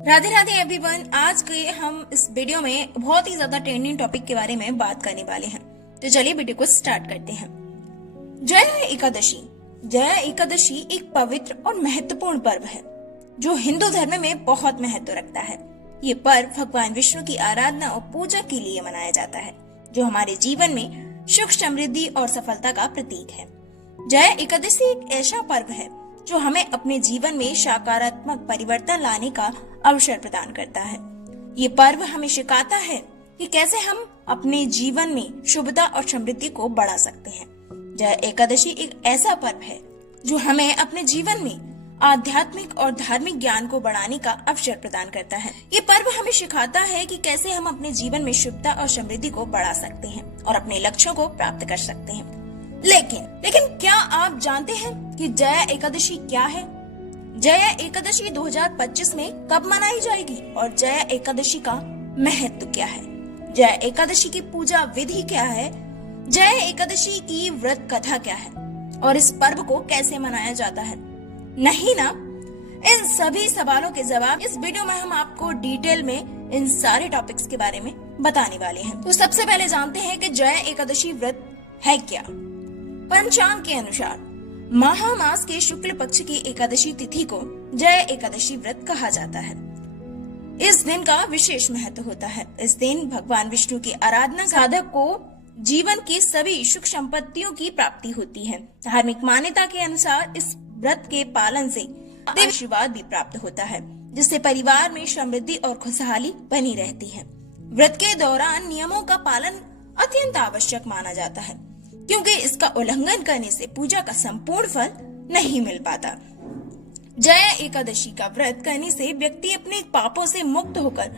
Radhe Radhe everyone. आज के हम इस वीडियो में बहुत ही ज्यादा ट्रेंडिंग टॉपिक के बारे में बात करने वाले हैं। तो चलिए वीडियो को स्टार्ट करते हैं। जया एकादशी। जया एकादशी एक पवित्र और महत्वपूर्ण पर्व है जो हिंदू धर्म में बहुत महत्व रखता है। ये पर्व भगवान विष्णु की आराधना और पूजा के लिए मनाया जाता है, जो हमारे जीवन में सुख, समृद्धि और सफलता का प्रतीक है। जया एकादशी एक ऐसा पर्व है जो हमें अपने जीवन में सकारात्मक परिवर्तन लाने का अवसर प्रदान करता है। ये पर्व हमें सिखाता है कि कैसे हम अपने जीवन में शुभता और समृद्धि को बढ़ा सकते हैं। जया एकादशी एक ऐसा पर्व है जो हमें अपने जीवन में आध्यात्मिक और धार्मिक ज्ञान को बढ़ाने का अवसर प्रदान करता है। ये पर्व हमें सिखाता है कि कैसे हम अपने जीवन में शुभता और समृद्धि को बढ़ा सकते हैं और अपने लक्ष्यों को प्राप्त कर सकते हैं। लेकिन क्या आप जानते हैं कि जया एकादशी क्या है? जया एकादशी 2025 में कब मनाई जाएगी और जया एकादशी का महत्व क्या है? जया एकादशी की पूजा विधि क्या है? जया एकादशी की व्रत कथा क्या है और इस पर्व को कैसे मनाया जाता है? नहीं ना? इन सभी सवालों के जवाब इस वीडियो में हम आपको डिटेल में इन सारे टॉपिक्स के बारे में बताने वाले हैं। तो सबसे पहले जानते हैं कि जया एकादशी व्रत है क्या। पंचांग के अनुसार माह मास के शुक्ल पक्ष की एकादशी तिथि को जया एकादशी व्रत कहा जाता है। इस दिन का विशेष महत्व होता है। इस दिन भगवान विष्णु की आराधना साधक को जीवन की सभी सुख संपत्तियों की प्राप्ति होती है। धार्मिक मान्यता के अनुसार इस व्रत के पालन से आशीर्वाद भी प्राप्त होता है, जिससे परिवार में समृद्धि और खुशहाली बनी रहती है। व्रत के दौरान नियमों का पालन अत्यंत आवश्यक माना जाता है, क्योंकि इसका उल्लंघन करने से पूजा का संपूर्ण फल नहीं मिल पाता। जया एकादशी का व्रत करने से व्यक्ति अपने पापों से मुक्त होकर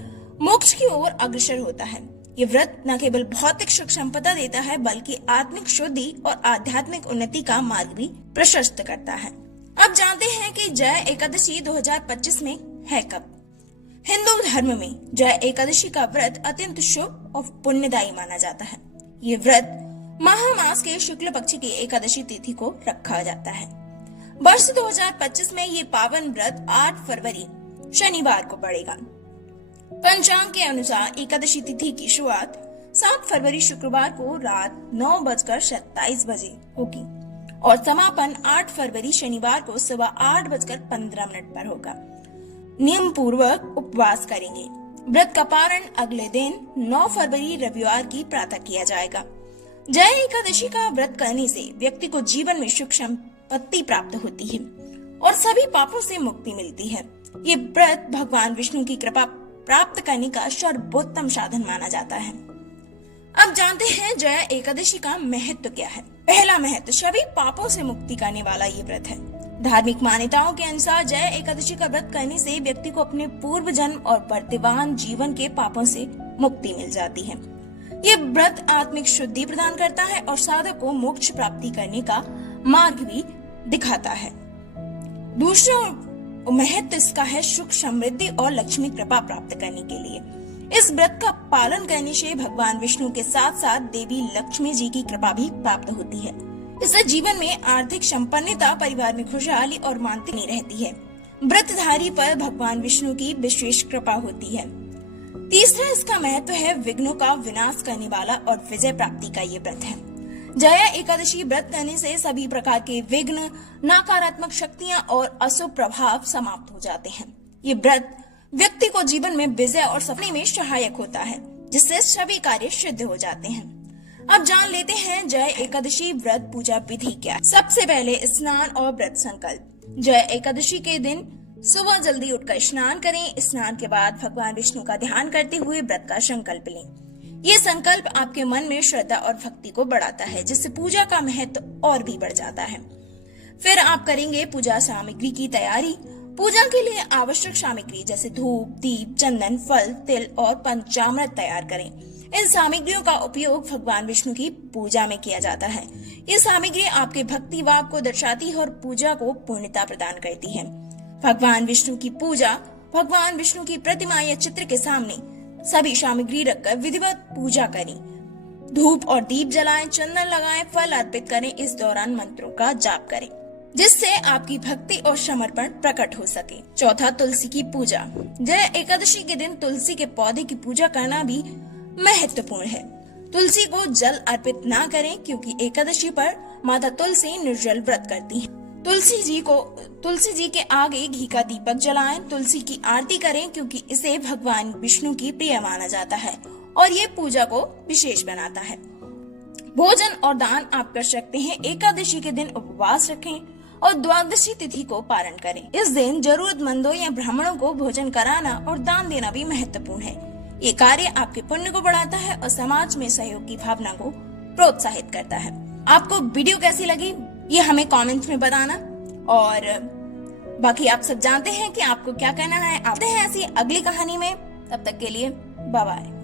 मोक्ष की ओर अग्रसर होता है। ये व्रत न केवल भौतिक सुख संपदा देता है, बल्कि आत्मिक शुद्धि और आध्यात्मिक उन्नति का मार्ग भी प्रशस्त करता है। अब जानते हैं कि जया एकादशी 2025 में है कब। हिंदू धर्म में जया एकादशी का व्रत अत्यंत शुभ और पुण्यदायी माना जाता है। ये व्रत माह मास के शुक्ल पक्ष की एकादशी तिथि को रखा जाता है। वर्ष 2025 में ये पावन व्रत 8 फरवरी शनिवार को पड़ेगा। पंचांग के अनुसार एकादशी तिथि की शुरुआत 7 फरवरी शुक्रवार को रात 9:27 बजे होगी और समापन 8 फरवरी शनिवार को सुबह 8:15 पर होगा। नियम पूर्वक उपवास करेंगे। व्रत का पारण अगले दिन 9 फरवरी रविवार की प्रातः किया जाएगा। जया एकादशी का व्रत करने से व्यक्ति को जीवन में सुख संपत्ति प्राप्त होती है और सभी पापों से मुक्ति मिलती है। ये व्रत भगवान विष्णु की कृपा प्राप्त करने का सर्वोत्तम साधन माना जाता है। अब जानते हैं जया एकादशी का महत्व क्या है। पहला महत्व, सभी पापों से मुक्ति करने वाला ये व्रत है। धार्मिक मान्यताओं के अनुसार जया एकादशी का व्रत करने से व्यक्ति को अपने पूर्व जन्म और वर्तमान जीवन के पापों से मुक्ति मिल जाती है। ये व्रत आत्मिक शुद्धि प्रदान करता है और साधक को मोक्ष प्राप्ति करने का मार्ग भी दिखाता है। दूसरा महत्व इसका है सुख, समृद्धि और लक्ष्मी कृपा प्राप्त करने के लिए। इस व्रत का पालन करने से भगवान विष्णु के साथ साथ देवी लक्ष्मी जी की कृपा भी प्राप्त होती है। इससे जीवन में आर्थिक संपन्नता, परिवार में खुशहाली और मानती नहीं रहती है। व्रतधारी पर भगवान विष्णु की विशेष कृपा होती है। तीसरा इसका महत्व है विघ्नों का विनाश करने वाला और विजय प्राप्ति का ये व्रत है। जया एकादशी व्रत करने से सभी प्रकार के विघ्न, नकारात्मक शक्तियां और अशुभ प्रभाव समाप्त हो जाते हैं। ये व्रत व्यक्ति को जीवन में विजय और सफलता में सहायक होता है, जिससे सभी कार्य सिद्ध हो जाते हैं। अब जान लेते हैं जया एकादशी व्रत पूजा विधि क्या है। सबसे पहले स्नान और व्रत संकल्प। जया एकादशी के दिन सुबह जल्दी उठकर स्नान करें। स्नान के बाद भगवान विष्णु का ध्यान करते हुए व्रत का संकल्प लें। ये संकल्प आपके मन में श्रद्धा और भक्ति को बढ़ाता है, जिससे पूजा का महत्व और भी बढ़ जाता है। फिर आप करेंगे पूजा सामग्री की तैयारी। पूजा के लिए आवश्यक सामग्री जैसे धूप, दीप, चंदन, फल, तिल और पंचामृत तैयार करें। इन सामग्रियों का उपयोग भगवान विष्णु की पूजा में किया जाता है। ये सामग्री आपके भक्ति भाव को दर्शाती है और पूजा को पूर्णता प्रदान करती है। भगवान विष्णु की पूजा, भगवान विष्णु की प्रतिमा या चित्र के सामने सभी सामग्री रखकर विधिवत पूजा करें। धूप और दीप जलाएं, चंदन लगाएं, फल अर्पित करें। इस दौरान मंत्रों का जाप करें। जिससे आपकी भक्ति और समर्पण प्रकट हो सके। चौथा, तुलसी की पूजा। जया एकादशी के दिन तुलसी के पौधे की पूजा करना भी महत्वपूर्ण है। तुलसी को जल अर्पित ना करें क्योंकि एकादशी पर माता तुलसी निर्जल व्रत करती हैं। तुलसी जी के आगे घी का दीपक जलाएं। तुलसी की आरती करें क्योंकि इसे भगवान विष्णु की प्रिय माना जाता है और ये पूजा को विशेष बनाता है। भोजन और दान आप कर सकते हैं। एकादशी के दिन उपवास रखें और द्वादशी तिथि को पारण करें। इस दिन जरूरतमंदों या ब्राह्मणों को भोजन कराना और दान देना भी महत्वपूर्ण है। ये कार्य आपके पुण्य को बढ़ाता है और समाज में सहयोग की भावना को प्रोत्साहित करता है। आपको वीडियो कैसी लगी ये हमें कमेंट्स में बताना, और बाकी आप सब जानते हैं कि आपको क्या कहना है। आते हैं ऐसी अगली कहानी में, तब तक के लिए बाय बाय।